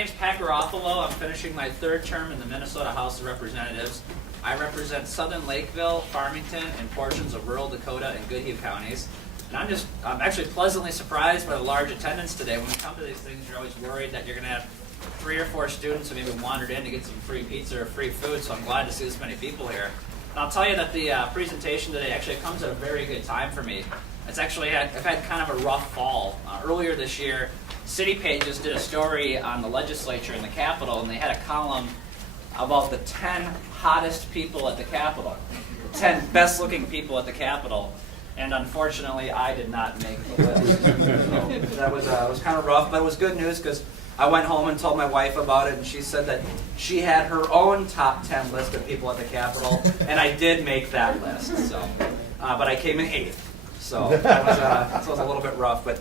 name's Pat Garofalo. I'm finishing my third term in the Minnesota House of Representatives. I represent southern Lakeville, Farmington, and portions of rural Dakota and Goodhue counties. And I'm actually pleasantly surprised by the large attendance today. When we come to these things, you're always worried that you're going to have 3 or 4 students who maybe wandered in to get some free pizza or free food, so I'm glad to see this many people here. And I'll tell you that the presentation today actually comes at a very good time for me. I've had kind of a rough fall. Earlier this year, City Pages did a story on the legislature in the Capitol, and they had a column about the 10 hottest people at the Capitol, the 10 best-looking people at the Capitol. And unfortunately, I did not make the list. So that was kind of rough, but it was good news because I went home and told my wife about it, and she said that she had her own top 10 list of people at the Capitol, and I did make that list. So, but I came in 8th. So that was a little bit rough. But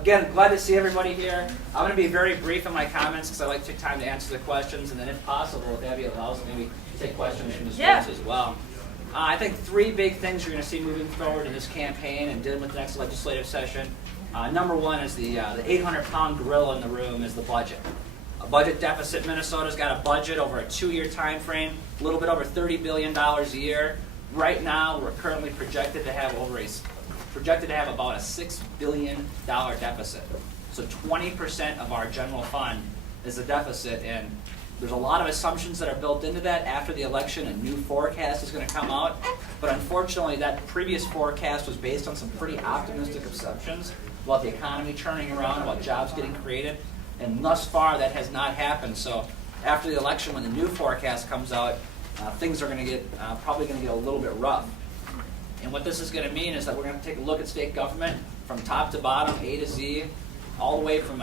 again, glad to see everybody here. I'm going to be very brief in my comments because I like to take time to answer the questions, and then if possible, if Abby allows, maybe take questions from the students as well. I think 3 big things you're going to see moving forward in this campaign and dealing with the next legislative session. Number 1 is the 800-pound gorilla in the room is the budget. A budget deficit. Minnesota's got a budget over a 2-year time frame, a little bit over $30 billion a year. Right now, we're currently projected to have about a $6 billion deficit. So 20% of our general fund is a deficit, and there's a lot of assumptions that are built into that. After the election, a new forecast is going to come out, but unfortunately, that previous forecast was based on some pretty optimistic assumptions about the economy turning around, about jobs getting created, and thus far, that has not happened. So after the election, when the new forecast comes out, things are going to get probably going to get a little bit rough. And what this is going to mean is that we're going to take a look at state government from top to bottom, A to Z, all the way from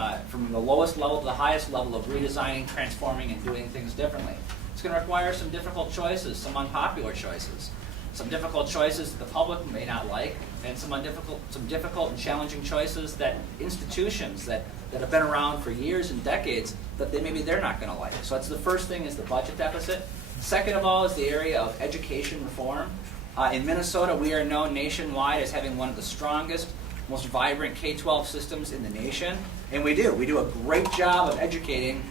the lowest level to the highest level of redesigning, transforming, and doing things differently. It's going to require some difficult choices, some unpopular choices, some difficult choices that the public may not like, and some difficult and challenging choices that institutions that have been around for years and decades that they're not going to like. So that's the first thing, is the budget deficit. Second of all is the area of education reform. In Minnesota, we are known nationwide as having one of the strongest, most vibrant K-12 systems in the nation, and we do a great job of educating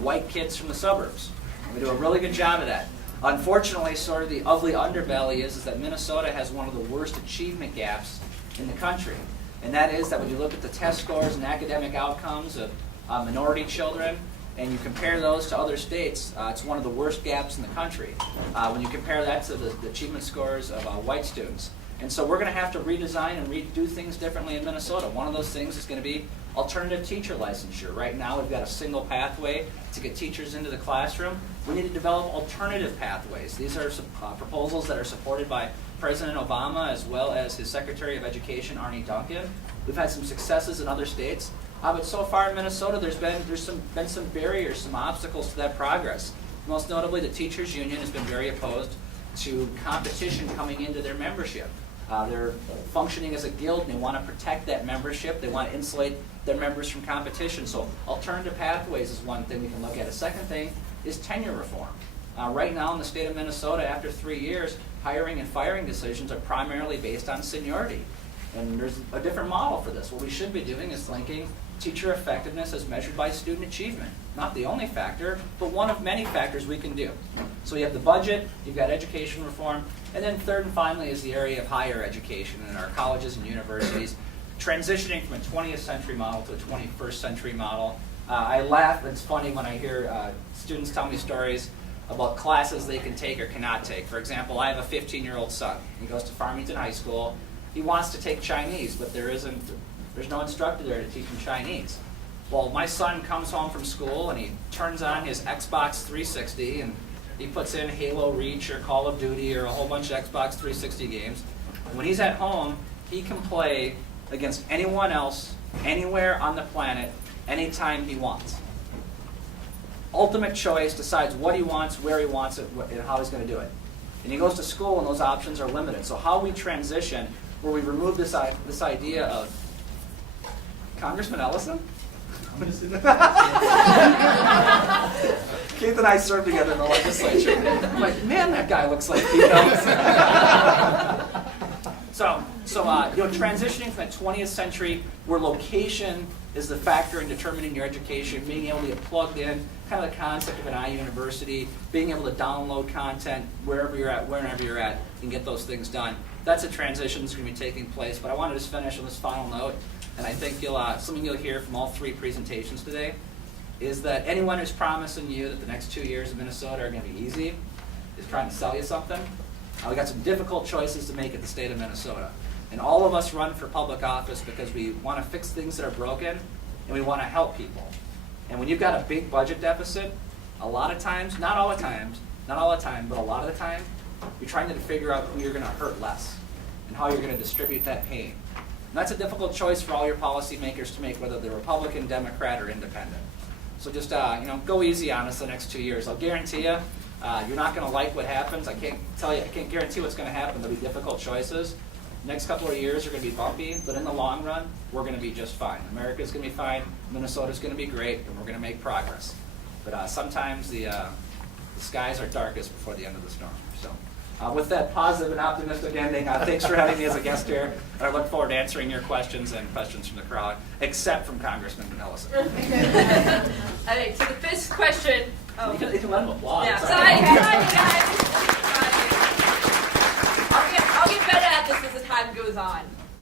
white kids from the suburbs. We do a really good job of that. Unfortunately, sort of the ugly underbelly is that Minnesota has one of the worst achievement gaps in the country, and that is that when you look at the test scores and academic outcomes of minority children, and you compare those to other states, it's one of the worst gaps in the country when you compare that to the achievement scores of white students. And so we're going to have to redesign and redo things differently in Minnesota. One of those things is going to be alternative teacher licensure. Right now we've got a single pathway to get teachers into the classroom. We need to develop alternative pathways. These are some proposals that are supported by President Obama as well as his Secretary of Education, Arne Duncan. We've had some successes in other states. But so far in Minnesota, there's been some barriers, some obstacles to that progress. Most notably, the teachers' union has been very opposed to competition coming into their membership. They're functioning as a guild, and they want to protect that membership. They want to insulate their members from competition. So alternative pathways is one thing we can look at. A second thing is tenure reform. Right now in the state of Minnesota, after 3 years, hiring and firing decisions are primarily based on seniority. And there's a different model for this. What we should be doing is linking teacher effectiveness as measured by student achievement. Not the only factor, but one of many factors we can do. So you have the budget, you've got education reform, and then third and finally is the area of higher education in our colleges and universities, transitioning from a 20th century model to a 21st century model. I laugh, it's funny when I hear students tell me stories about classes they can take or cannot take. For example, I have a 15-year-old son. He goes to Farmington High School. He wants to take Chinese, but there's no instructor there to teach him Chinese. Well, my son comes home from school and he turns on his Xbox 360 and he puts in Halo Reach or Call of Duty or a whole bunch of Xbox 360 games. And when he's at home, he can play against anyone else, anywhere on the planet, anytime he wants. Ultimate choice decides what he wants, where he wants it, and how he's going to do it. And he goes to school and those options are limited. So how we transition, where we remove this idea of Congressman Ellison? Keith and I served together in the legislature. I'm like, man, that guy looks like Pete Ellison. So So, transitioning from the 20th century, where location is the factor in determining your education, being able to get plugged in, kind of the concept of an iUniversity, being able to download content wherever you're at, whenever you're at, and get those things done. That's a transition that's going to be taking place. But I want to just finish on this final note, and I think something you'll hear from all three presentations today is that anyone who's promising you that the next 2 years in Minnesota are going to be easy is trying to sell you something. We got some difficult choices to make at the state of Minnesota. And all of us run for public office because we want to fix things that are broken and we want to help people. And when you've got a big budget deficit, a lot of times, not all the time, but a lot of the time, you're trying to figure out who you're going to hurt less and how you're going to distribute that pain. And that's a difficult choice for all your policymakers to make, whether they're Republican, Democrat, or Independent. So just go easy on us the next 2 years. I'll guarantee you, you're not going to like what happens. I can't guarantee what's going to happen. There'll be difficult choices. The next couple of years are going to be bumpy, but in the long run, we're going to be just fine. America's going to be fine. Minnesota's going to be great, and we're going to make progress. But sometimes the skies are darkest before the end of the storm. So with that positive and optimistic ending, thanks for having me as a guest here. And I look forward to answering your questions and questions from the crowd, except from Congressman Ellison. All right, so the first question. Oh. You can let him applaud. Yeah, sorry, guys. I'll get better at this as the time goes on.